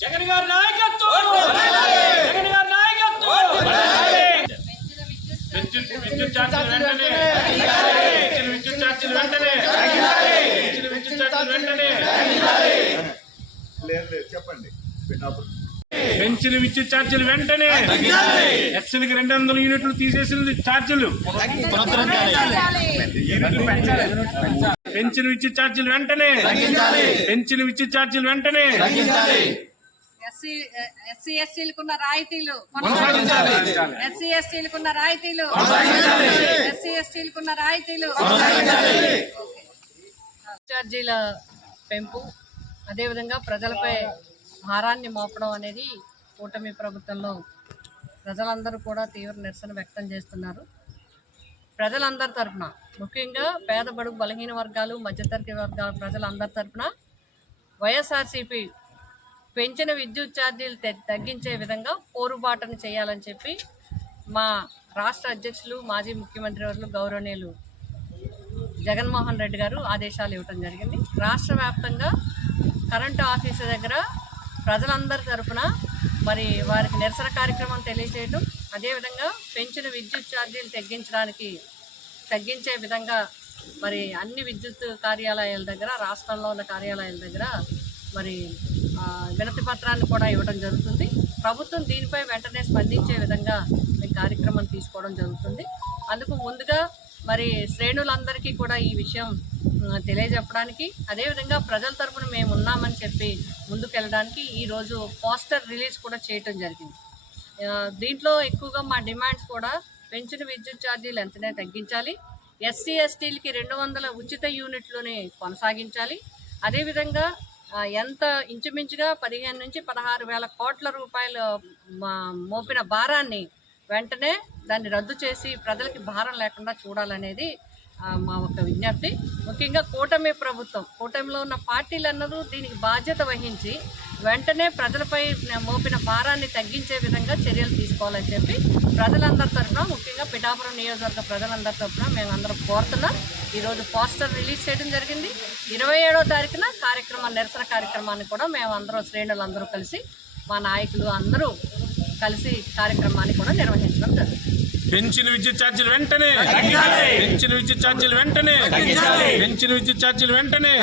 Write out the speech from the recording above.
జగన్ గారి నాయకత్వం! జగన్ గారి నాయకత్వం! విద్యుత్ విద్యుత్ ఛార్జీలు వెంటనే. పెంచిన విద్యుత్ ఛార్జీలు వెంటనే. పెంచిన విద్యుత్ ఛార్జీలు వెంటనే. లేదు లేదు చెప్పండి. పిఠాపురం పెంచిన విద్యుత్ ఛార్జీలు వెంటనే. ఎస్సీలకి రెండు వందల యూనిట్లు తీసేసిన ఛార్జీలు. పెంచిన విద్యుత్ ఛార్జీలు వెంటనే. పెంచిన విద్యుత్ ఛార్జీలు వెంటనే. ఎస్సీ ఎస్సీ ఎస్టీలకున్న రాయితీలు. ఎస్సీ ఎస్టీలకున్న రాయితీలు ఎస్సీ ఎస్టీలకున్న రాయితీలు ఛార్జీల పెంపు అదేవిధంగా ప్రజలపై భారాన్ని మోపడం అనేది కూటమి ప్రభుత్వంలో ప్రజలందరూ కూడా తీవ్ర నిరసన వ్యక్తం చేస్తున్నారు. ప్రజలందరి తరపున ముఖ్యంగా పేద బడుగు బలహీన వర్గాలు మధ్యతరగతి వర్గాల ప్రజలందరి తరపున వైఎస్ఆర్సీపీ పెంచిన విద్యుత్ ఛార్జీలు తగ్గించే విధంగా పోరుబాటను చేయాలని చెప్పి మా రాష్ట్ర అధ్యక్షులు మాజీ ముఖ్యమంత్రి వర్లు గౌరవనీయులు జగన్మోహన్ రెడ్డి గారు ఆదేశాలు ఇవ్వటం జరిగింది. రాష్ట్ర వ్యాప్తంగా కరెంటు ఆఫీసు దగ్గర ప్రజలందరి తరపున మరి వారికి నిరసన కార్యక్రమం తెలియజేయడం అదేవిధంగా పెంచిన విద్యుత్ ఛార్జీలు తగ్గించడానికి తగ్గించే విధంగా మరి అన్ని విద్యుత్ కార్యాలయాల దగ్గర రాష్ట్రంలో ఉన్న కార్యాలయాల దగ్గర మరి వినతి పత్రాన్ని కూడా ఇవ్వడం జరుగుతుంది. ప్రభుత్వం దీనిపై వెంటనే స్పందించే విధంగా కార్యక్రమం తీసుకోవడం జరుగుతుంది. అందుకు ముందుగా మరి శ్రేణులందరికీ కూడా ఈ విషయం తెలియజెప్పడానికి అదేవిధంగా ప్రజల తరపున మేము ఉన్నామని చెప్పి ముందుకెళ్ళడానికి ఈరోజు పోస్టర్ రిలీజ్ కూడా చేయటం జరిగింది. దీంట్లో ఎక్కువగా మా డిమాండ్స్ కూడా పెంచిన విద్యుత్ ఛార్జీలు ఎంతనే తగ్గించాలి ఎస్సీ ఎస్టీలకి రెండు వందల ఉచిత యూనిట్లని కొనసాగించాలి అదేవిధంగా ఎంత ఇంచుమించుగా పదిహేను నుంచి పదహారు వేల కోట్ల రూపాయలు మా- మోపిన భారాన్ని వెంటనే దాన్ని రద్దు చేసి ప్రజలకి భారం లేకుండా చూడాలనేది మా ఒక విజ్ఞప్తి. ముఖ్యంగా కూటమి ప్రభుత్వం కూటమిలో ఉన్న పార్టీలన్నరూ దీనికి బాధ్యత వహించి వెంటనే ప్రజలపై మోపిన భారాన్ని తగ్గించే విధంగా చర్యలు తీసుకోవాలని చెప్పి ప్రజలందరి తరఫున ముఖ్యంగా పిఠాపురం నియోజకవర్గ ప్రజలందరి తరఫున మేమందరం కోరుతున్నాం. ఈరోజు పోస్టర్ రిలీజ్ చేయడం జరిగింది. ఇరవై ఏడో తారీఖున కార్యక్రమం నిరసన కార్యక్రమాన్ని కూడా మేమందరం శ్రేణులందరూ కలిసి మా నాయకులు అందరూ కలిసి కార్యక్రమాన్ని కూడా నిర్వహించడం జరుగుతుంది. పెంచిన విద్యుత్ ఛార్జీలు వెంటనే! పెంచిన విద్యుత్ ఛార్జీలు వెంటనే! పెంచిన విద్యుత్ ఛార్జీలు వెంటనే!